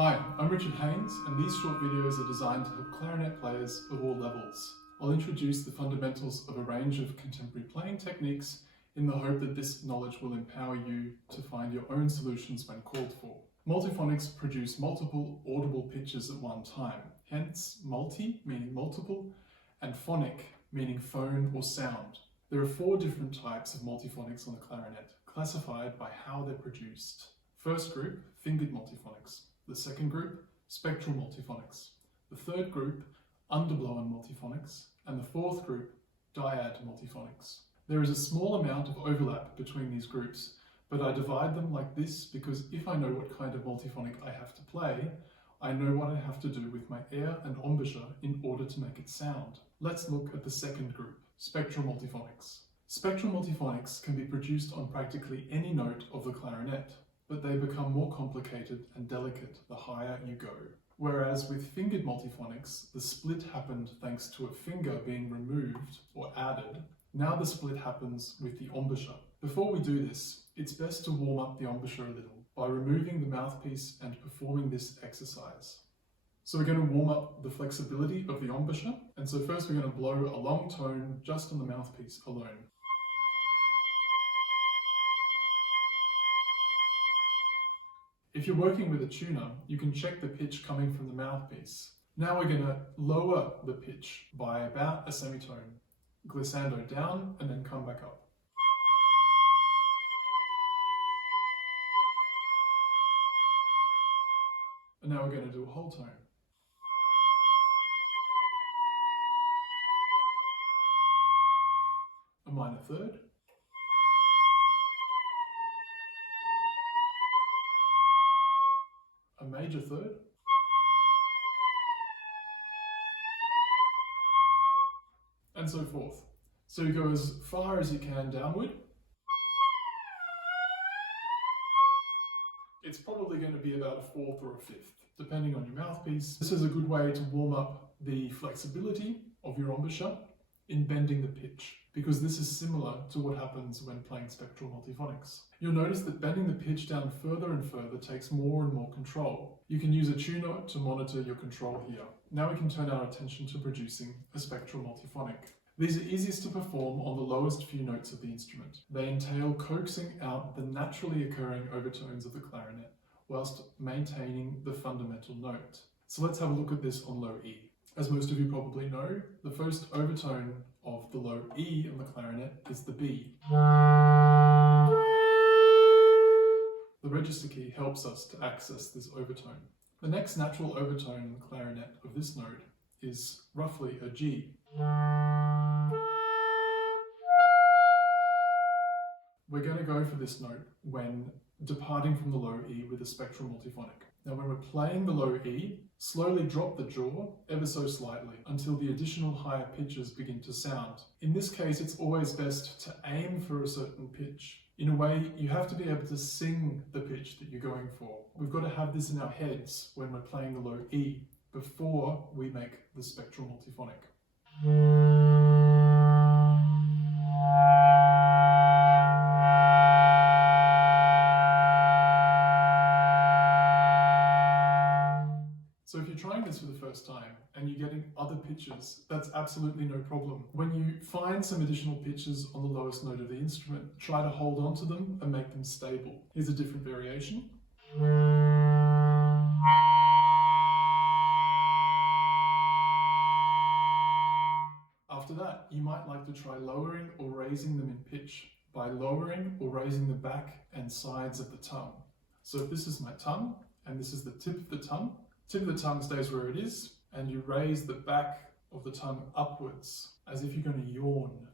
Hi, I'm Richard Haynes, and these short videos are designed to help clarinet players of all levels. I'll introduce the fundamentals of a range of contemporary playing techniques in the hope that this knowledge will empower you to find your own solutions when called for. Multiphonics produce multiple audible pitches at one time, hence multi, meaning multiple, and phonic, meaning phone or sound. There are 4 different types of multiphonics on the clarinet, classified by how they're produced. First group, fingered multiphonics. The second group, spectral multiphonics. The third group, underblown multiphonics. And the fourth group, dyad multiphonics. There is a small amount of overlap between these groups, but I divide them like this because if I know what kind of multiphonic I have to play, I know what I have to do with my air and embouchure in order to make it sound. Let's look at the second group, spectral multiphonics. Spectral multiphonics can be produced on practically any note of the clarinet, but they become more complicated and delicate the higher you go. Whereas with fingered multiphonics, the split happened thanks to a finger being removed or added. Now the split happens with the embouchure. Before we do this, it's best to warm up the embouchure a little by removing the mouthpiece and performing this exercise. So we're going to warm up the flexibility of the embouchure, and so first we're going to blow a long tone just on the mouthpiece alone. If you're working with a tuner, you can check the pitch coming from the mouthpiece. Now we're going to lower the pitch by about a semitone, glissando down and then come back up. And now we're going to do a whole tone. A minor third. A major third, and so forth. So you go as far as you can downward. It's probably going to be about a 4th or a 5th, depending on your mouthpiece. This is a good way to warm up the flexibility of your embouchure in bending the pitch, because this is similar to what happens when playing spectral multiphonics. You'll notice that bending the pitch down further and further takes more and more control. You can use a tuner to monitor your control here. Now we can turn our attention to producing a spectral multiphonic. These are easiest to perform on the lowest few notes of the instrument. They entail coaxing out the naturally occurring overtones of the clarinet, whilst maintaining the fundamental note. So let's have a look at this on low E. As most of you probably know, the first overtone of the low E on the clarinet is the B. The register key helps us to access this overtone. The next natural overtone in the clarinet of this note is roughly a G. We're going to go for this note when departing from the low E with a spectral multiphonic. Now when we're playing the low E, slowly drop the jaw ever so slightly until the additional higher pitches begin to sound. In this case, it's always best to aim for a certain pitch. In a way, you have to be able to sing the pitch that you're going for. We've got to have this in our heads when we're playing the low E before we make the spectral multiphonic. So if you're trying this for the first time and you're getting other pitches, that's absolutely no problem. When you find some additional pitches on the lowest note of the instrument, try to hold on to them and make them stable. Here's a different variation. After that, you might like to try lowering or raising them in pitch by lowering or raising the back and sides of the tongue. So if this is my tongue and this is the tip of the tongue, tip of the tongue stays where it is, and you raise the back of the tongue upwards, as if you're going to yawn.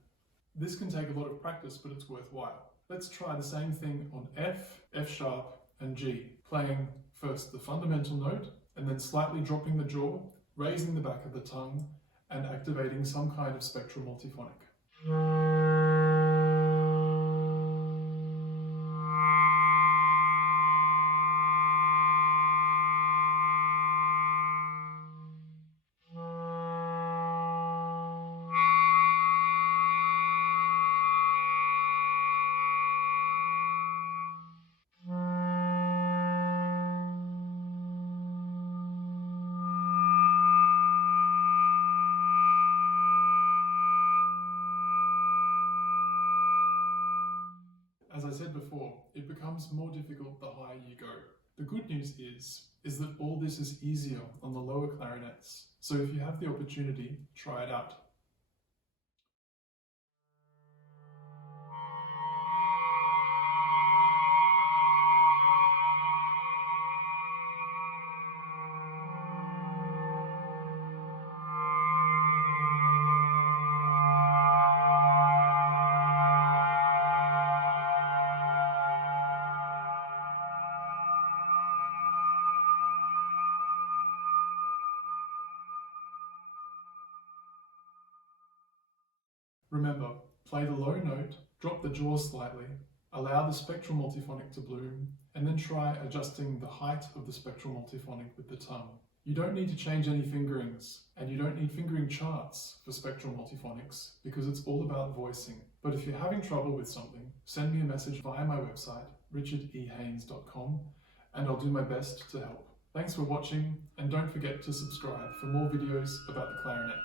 This can take a lot of practice, but it's worthwhile. Let's try the same thing on F, F sharp, and G, playing first the fundamental note, and then slightly dropping the jaw, raising the back of the tongue, and activating some kind of spectral multiphonic. As I said before, it becomes more difficult the higher you go. The good news is that all this is easier on the lower clarinets, so if you have the opportunity, try it out. Remember, play the low note, drop the jaw slightly, allow the spectral multiphonic to bloom, and then try adjusting the height of the spectral multiphonic with the tongue. You don't need to change any fingerings, and you don't need fingering charts for spectral multiphonics because it's all about voicing. But if you're having trouble with something, send me a message via my website, richardehaynes.com, and I'll do my best to help. Thanks for watching, and don't forget to subscribe for more videos about the clarinet.